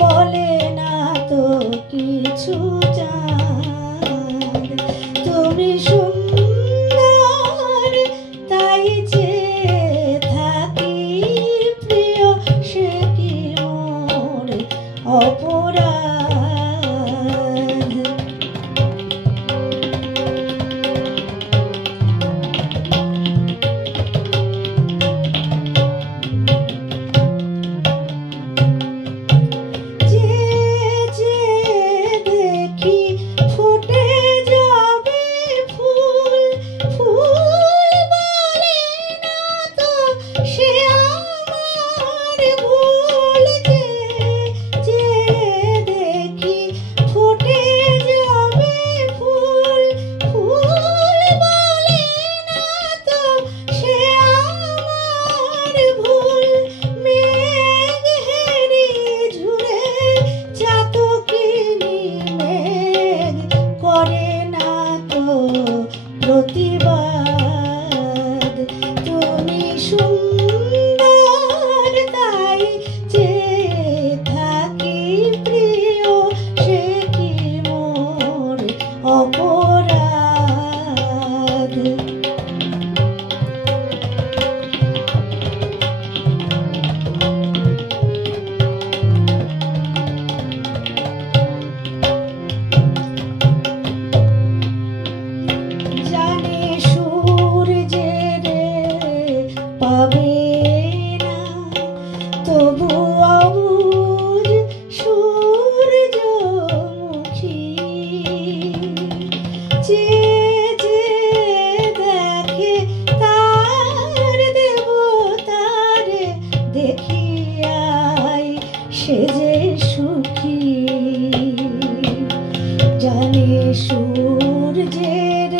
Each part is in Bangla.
বলে না তো কিছু চাঁদ, তুমি সুন্দর তাই চেয়ে থাকি প্রিয়, সে কি মোর অপরাধ। প্রতিবাদ, তুমি সুন্দর তাই চেয়ে থাকি প্রিয়, সে কি মোর অপরাধ। পাবে না তবু অবুঝ সূর্যমুখী, চেয়ে চেয়ে দেখে তার দেবতারে, দেখিয়াই সে যে সুখী। জানে সূর্যের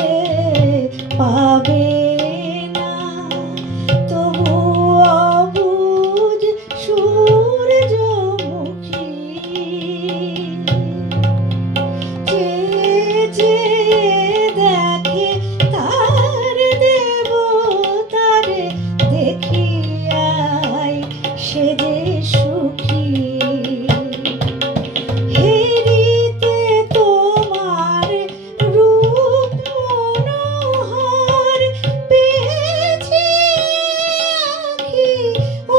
পাবে সে যে সুখী। হেরিতে তোমার রূপ মনোহর পেয়েছি আঁখি,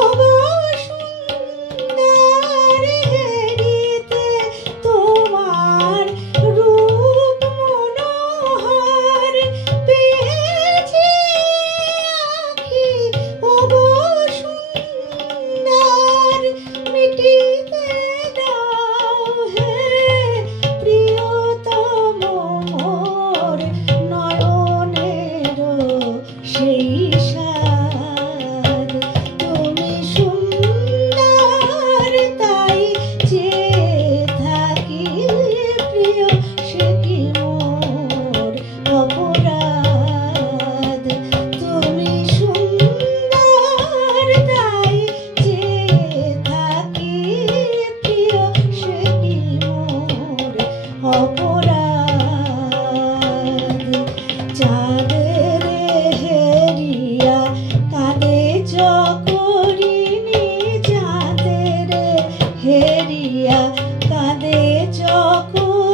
ওগো সুন্দর। হেরিতে তোমার রূপ মনোহর পেয়েছি আঁখি, ওগো মিটিতে দাও হে প্রিয়তম মোর নয়নের সেই সাদ, তুমি সুন্দর তাই চেয়ে থাকি প্রিয়, সে কি মোর অপরাধ। তুমি সুন্দর তাই অপরাধ। চাঁদের হেরিয়া কাঁদে চকরিনি, চাঁদের হেরিয়া কাঁদে চকরিনি।